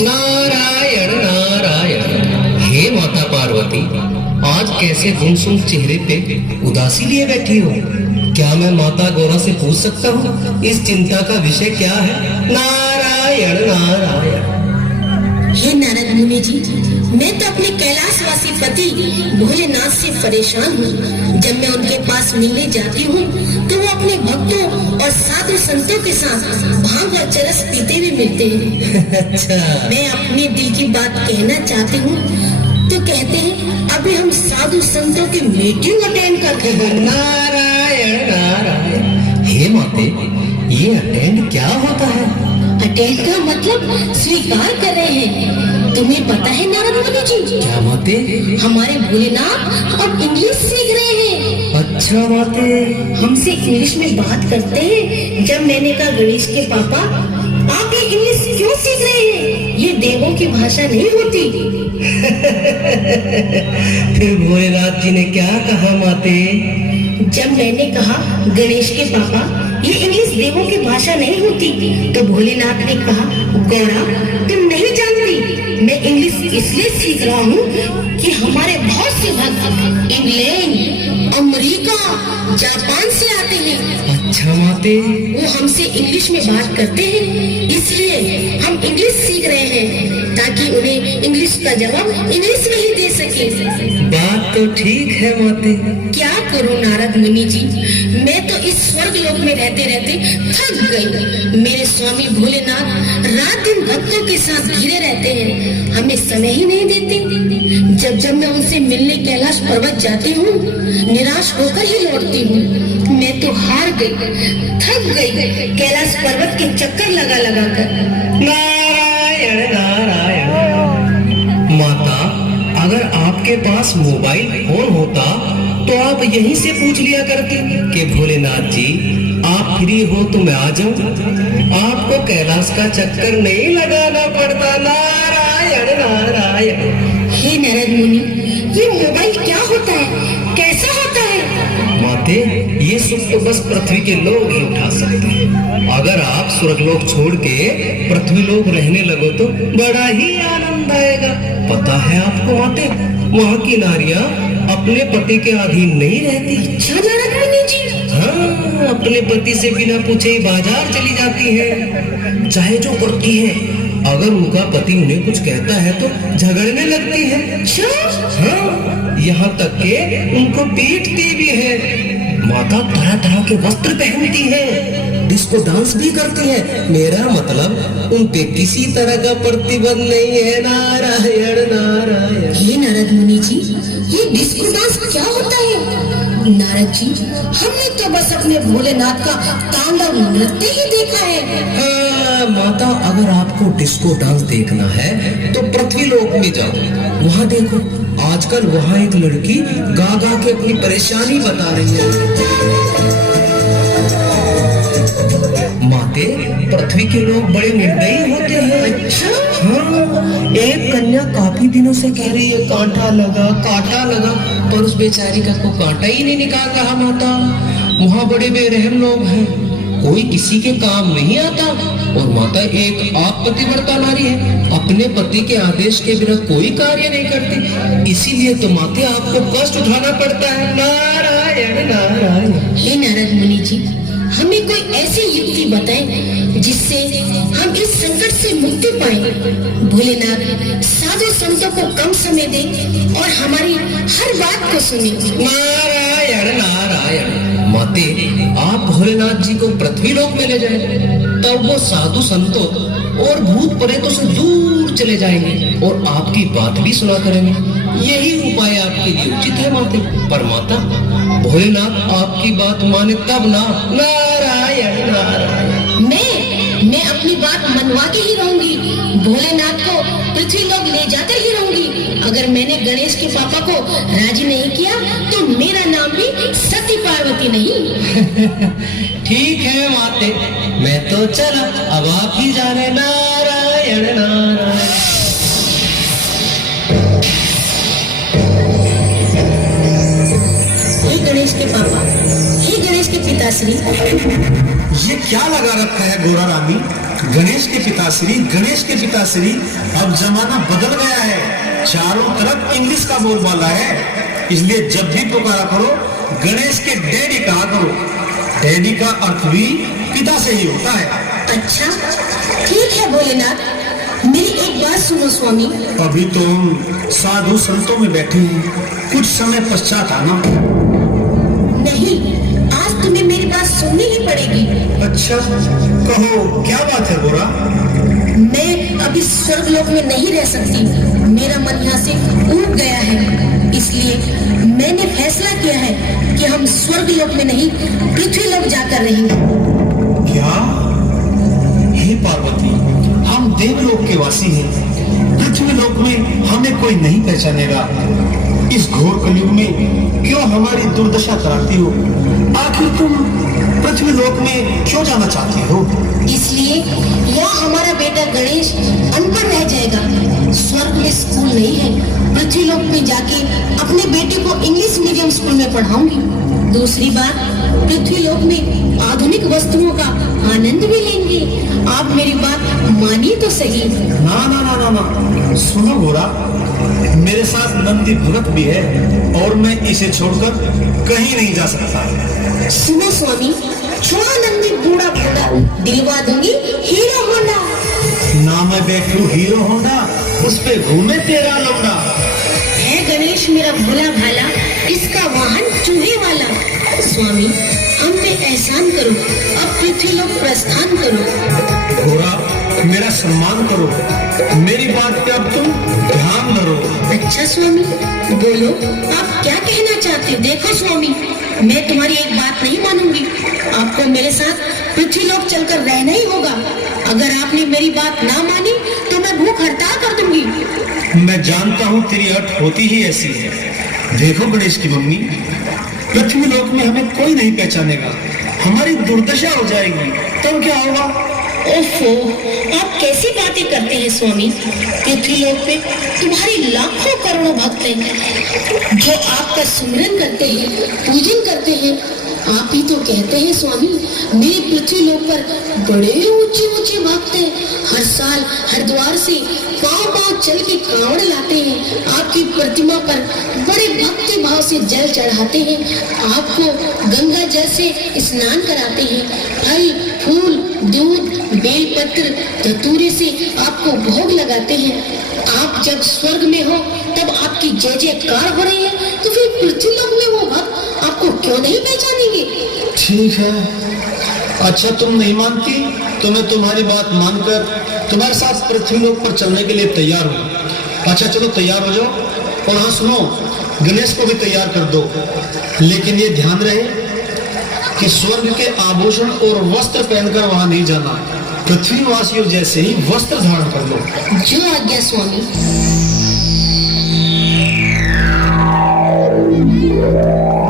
नारायण नारायण। हे माता पार्वती, आज कैसे गुमसुम चेहरे पे उदासी लिए बैठी हो? क्या मैं माता गौरा से पूछ सकता हूँ इस चिंता का विषय क्या है? नारायण नारायण। हे नारद मुनि जी, मैं तो अपने कैलाशवासी पति भोलेनाथ से परेशान हूँ। जब मैं उनके पास मिलने जाती हूँ तो वो अपने भक्तों और साधु संतों के साथ भांग और चरस पीते हुए मिलते हैं। अच्छा। मैं अपने दिल की बात कहना चाहती हूँ तो कहते हैं अभी हम साधु संतों की मीटिंग अटेंड करते हैं। नारायण नारायण। हे माते, ये अटेंड क्या होता है? अटेंड का मतलब स्वीकार कर रहे हैं। तुम्हें पता है नारद मुनि जी? क्या माते? हमारे भोलेनाथ अब इंग्लिश सीख रहे हैं। अच्छा माते। हमसे इंग्लिश में बात करते हैं। जब मैंने कहा गणेश के पापा, आप ये इंग्लिश क्यों सीख रहे हैं? ये देवों की भाषा नहीं होती। फिर भोलेनाथ जी ने क्या कहा माते? जब मैंने कहा गणेश के पापा, ये इंग्लिश देवों की भाषा नहीं होती, तो भोलेनाथ ने कहा गौरा, तुम नहीं जानती, मैं इंग्लिश इसलिए सीख रहा हूँ कि हमारे बहुत से भक्त इंग्लैंड, अमेरिका, जापान से आते हैं। अच्छा माते। वो हमसे इंग्लिश में बात करते हैं, इसलिए हम इंग्लिश सीख रहे हैं ताकि उन्हें इंग्लिश का जवाब इंग्लिश में ही दे सके। बात तो ठीक है माते। क्या करूं नारद मुनि जी, मैं तो इस स्वर्ग लोक में रहते रहते थक गई। मेरे स्वामी भोलेनाथ रात दिन भक्तों के साथ घिरे रहते हैं, हमें समय ही नहीं देते। जब जब मैं उनसे मिलने कैलाश पर्वत जाती हूँ, निराश होकर ही लौटती हूँ। मैं तो हार गई, थक गई कैलाश पर्वत के चक्कर लगा लगा कर। नारायण नारायण। माता, अगर आपके पास मोबाइल फोन होता तो आप यहीं से पूछ लिया करती कि भोलेनाथ जी आप फ्री हो तो मैं आ जाऊं। आपको कैलाश का चक्कर नहीं लगाना पड़ता। नारायण नारायण। हे नारद मुनि, ये मोबाइल क्या होता है, कैसा होता है? माते, ये सुख तो बस पृथ्वी के लोग ही उठा सकते हैं। अगर आप स्वर्गलोक छोड़ के पृथ्वी लोक रहने लगो तो बड़ा ही आनंद आएगा। पता है आपको माते, वहाँ की नारियाँ अपने पति के अधीन नहीं रहती। अच्छा नारद मुनि जी। हाँ, अपने पति से बिना पूछे ही बाजार चली जाती है, चाहे जो करती है। अगर उनका पति उन्हें कुछ कहता है तो झगड़ने लगती है। अच्छा। हाँ, यहाँ तक के उनको पीटती भी है। माता तरह तरह के वस्त्र पहनती है, डिस्को डांस भी करती है। मेरा मतलब उन पे किसी तरह का प्रतिबंध नहीं है। नारायण नारायण। हे नारद मुनि जी, ये डिस्को डांस क्या होता है? नारद जी, हमने तो बस अपने भोलेनाथ का तांडव नृत्य ही देखा है। हाँ माता, अगर आपको डिस्को डांस देखना है तो पृथ्वी लोक में जाओ, वहाँ देखो। आजकल वहाँ एक लड़की गा गा के अपनी परेशानी बता रही है। माते, पृथ्वी के लोग बड़े निर्दयी होते हैं। अच्छा। हाँ, एक कन्या काफी दिनों से कह रही है कांटा लगा, पर उस बेचारी का को कांटा ही नहीं निकाल रहा। माता, वहाँ बड़े बेरहम लोग हैं, कोई किसी के काम नहीं आता। और माता, एक आप पतिव्रता नारी है, अपने पति के आदेश के बिना कोई कार्य नहीं करती। इसीलिए तो माते आपको कष्ट उठाना पड़ता है। नारायण नारायण। हे नारद मुनि जी, हमें कोई ऐसी युक्ति बताएं जिससे हम इस संकट से मुक्ति पाएं। भोलेनाथ साधु संतों को कम समय दें और हमारी हर बात को सुने। नारायण नारायण। माते, आप भोलेनाथ जी को पृथ्वी लोक में ले जाएं, तब वो साधु संतों और भूत प्रेतों से दूर चले जाएंगे और आपकी बात भी सुना करेंगे। यही उपाय आपके लिए उचित है माते। पर माता, भोलेनाथ आपकी बात माने तब ना। नारायण नारायण। मैं अपनी बात मनवा के ही रहूंगी। भोलेनाथ को पृथ्वी लोक ले जाकर ही रहूंगी। अगर मैंने गणेश के पापा को राजी नहीं किया तो मेरा नाम भी सती पार्वती नहीं। ठीक है माते, मैं तो चला, अब आप ही जाने। नारायण नारायण। हे गणेश के पापा, हे गणेश के पिताश्री। ये क्या लगा रखा है गोरा रामी? गणेश के पिताश्री, अब जमाना बदल गया है, चारों तरफ इंग्लिश का बोलबाला है, इसलिए जब भी पुकारा करो गणेश के डैडी कहा करो। डैडी का अर्थ भी पिता से ही होता है। अच्छा ठीक है भोलेनाथ, मेरी एक बात सुनो स्वामी। अभी तो हम साधु संतों में बैठे हैं, कुछ समय पश्चात आना। नहीं, आज तुम्हें मेरी बात सुननी ही पड़ेगी। अच्छा कहो, क्या बात है गोरा? मैं अभी स्वर्गलोक में नहीं रह सकती, मेरा मन यहाँ से उब गया है, इसलिए मैंने फैसला किया है कि हम स्वर्गलोक में नहीं पृथ्वीलोक जाकर रहेंगे। क्या? हे पार्वती, हम देवलोक के वासी हैं, पृथ्वीलोक में हमें कोई नहीं पहचानेगा। इस घोर कलयुग में क्यों हमारी दुर्दशा कराती हो? आखिर तुम पृथ्वीलोक में क्यों जाना चाहती हो? इसलिए यहाँ हमारा बेटा गणेश अनपढ़ रह जाएगा। स्वर्ग में स्कूल नहीं है, पृथ्वीलोक में जाके अपने बेटे को इंग्लिश मीडियम स्कूल में पढ़ाऊंगी। दूसरी बात, पृथ्वीलोक में आधुनिक वस्तुओं का आनंद भी लेंगे। आप मेरी बात मानिए तो सही। ना ना ना ना ना, सुनो गोरा, मेरे साथ नंदी भगत भी है और मैं इसे छोड़कर कहीं नहीं जा सकता। सुनो स्वामी, छोड़ो नंदी बूढ़ा बूढ़ा, दिलवा दूंगी हीरो होंडा। ना मैं बैठू हीरो होंडा, उस पे घूमे तेरा लौंडा। है गणेश मेरा भोला भाला, इसका वाहन चूहे वाला। स्वामी हम पे एहसान करो, अब पृथ्वीलोक प्रस्थान करो। गोरा, मेरा सम्मान करो, मेरी बात पे अब तुम ध्यान धरो। अच्छा स्वामी बोलो, आप क्या कहना चाहते हो? देखो स्वामी, मैं तुम्हारी एक बात नहीं मानूंगी, आपको मेरे साथ पृथ्वीलोक चलकर रहना ही होगा। अगर आपने मेरी बात ना मानी तो मैं भूख हड़ताल कर दूंगी। मैं जानता हूँ तेरी अट होती ही ऐसी है। देखो गणेश की मम्मी, पृथ्वीलोक में हमें कोई नहीं पहचानेगा, हमारी दुर्दशा हो जाएगी, तब क्या होगा? ओफो, आप कैसी बातें करते हैं स्वामी? पृथ्वीलोक पे तुम्हारे लाखों करोड़ों भक्त हैं जो आपका सुमिरन करते हैं, पूजन करते हैं। आप ही तो कहते हैं स्वामी, मेरे पृथ्वीलोक पर बड़े ऊंचे ऊंचे भक्त हैं, हर साल हरिद्वार से पांव चल के कांवड़ लाते हैं, आपकी प्रतिमा पर बड़े भक्ति भाव से जल चढ़ाते हैं, आपको गंगा जल से स्नान कराते हैं, फल फूल दूध बेलपत्र धतूरे से आपको भोग लगाते हैं। आप जब स्वर्ग में हो तब आपकी जय जयकार हो रही है, तो फिर पृथ्वीलोक में वो भक्त आपको क्यों नहीं पहचानेंगे? ठीक है, अच्छा तुम नहीं मानती तो मैं तुम्हारी बात मानकर तुम्हारे साथ पृथ्वीलोक पर चलने के लिए तैयार हूँ। अच्छा चलो तैयार हो जाओ, और हाँ सुनो, गणेश को भी तैयार कर दो, लेकिन ये ध्यान रहे कि स्वर्ग के आभूषण और वस्त्र पहनकर वहां नहीं जाना, पृथ्वीवासियों जैसे ही वस्त्र धारण कर लो। जो आज्ञा स्वामी।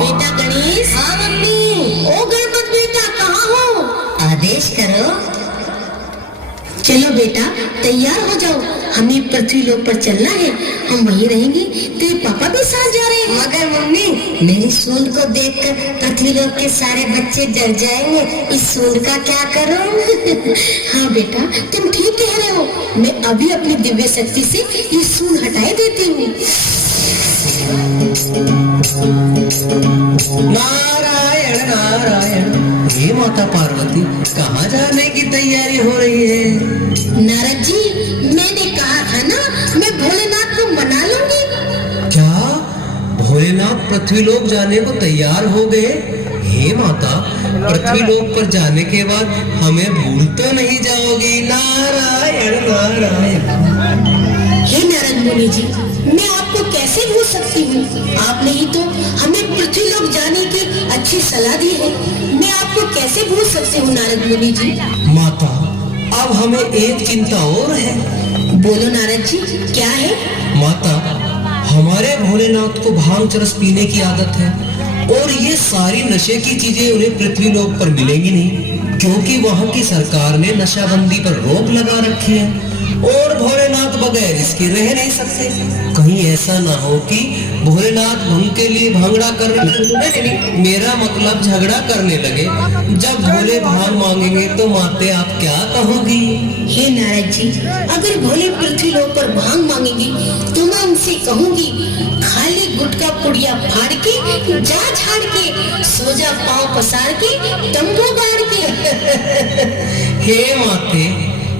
बेटा गणेश। हाँ मम्मी। ओ गणपत बेटा कहाँ हो? आदेश करो। चलो बेटा तैयार हो जाओ, हमें पृथ्वीलोक पर चलना है, हम वहीं रहेंगे, तेरे पापा भी साथ जा रहे हैं। मगर मम्मी, मेरी सूंड को देखकर पृथ्वीलोक के सारे बच्चे डर जाएंगे, इस सूंड का क्या करूं? हाँ बेटा तुम ठीक कह रहे हो, मैं अभी अपनी दिव्य शक्ति से ये सूंड हटाई देती हूँ। नारायण नारायण। हे माता पार्वती, कहाँ जाने की तैयारी हो रही है? नारद जी, मैंने कहा था ना, मैं भोलेनाथ को मना लूंगी। क्या भोलेनाथ पृथ्वीलोक जाने को तैयार हो गए? हे माता, पृथ्वीलोक पर जाने के बाद हमें भूल तो नहीं जाओगी? नारायण नारायण। हे नारद मुनि जी, मैं आपको कैसे भूल सकती हूँ? आपने ही तो हमें पृथ्वीलोक जाने की अच्छी सलाह दी है, मैं आपको कैसे भूल सकती हूँ नारद मुनि जी? माता, अब हमें एक चिंता और है। बोलो नारद जी, क्या है? माता, हमारे भोलेनाथ को भांग चरस पीने की आदत है, और ये सारी नशे की चीजें उन्हें पृथ्वीलोक पर मिलेंगी नहीं, क्योंकि वहाँ की सरकार ने नशाबंदी पर रोक लगा रखी है, और भोलेनाथ बगैर इसके रह नहीं सकते। कहीं ऐसा ना हो कि भोलेनाथ भंग के लिए भांगड़ा करने नहीं, मेरा मतलब झगड़ा करने लगे। जब भोले भांग मांगेंगे तो माते आप क्या कहोगी? हे नारद जी, अगर भोले पृथ्वी लोक पर भांग मांगेंगी तो मैं उनसे कहूंगी, खाली गुटका पुड़िया फाड़ के जा झाड़ के सोजा पांव पसार के तंबू गाड़ के। हे माते,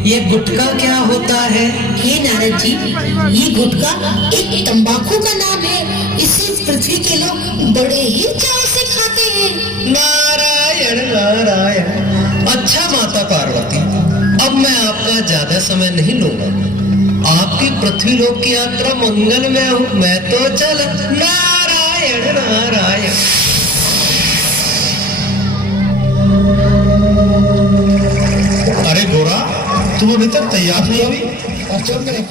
ये गुटका क्या होता है? हे नारद जी, ये गुटका एक तंबाकू का नाम है। इसे पृथ्वी के लोग बड़े ही चाव से खाते हैं। नारायण नारायण। अच्छा माता पार्वती, अब मैं आपका ज्यादा समय नहीं लूंगा। आपकी पृथ्वी लोक की यात्रा मंगलमय हो, मैं तो चल। नारायण नारायण। अरे गोरा, तुम अभी तक तैयार नहीं हुई और चल मेरे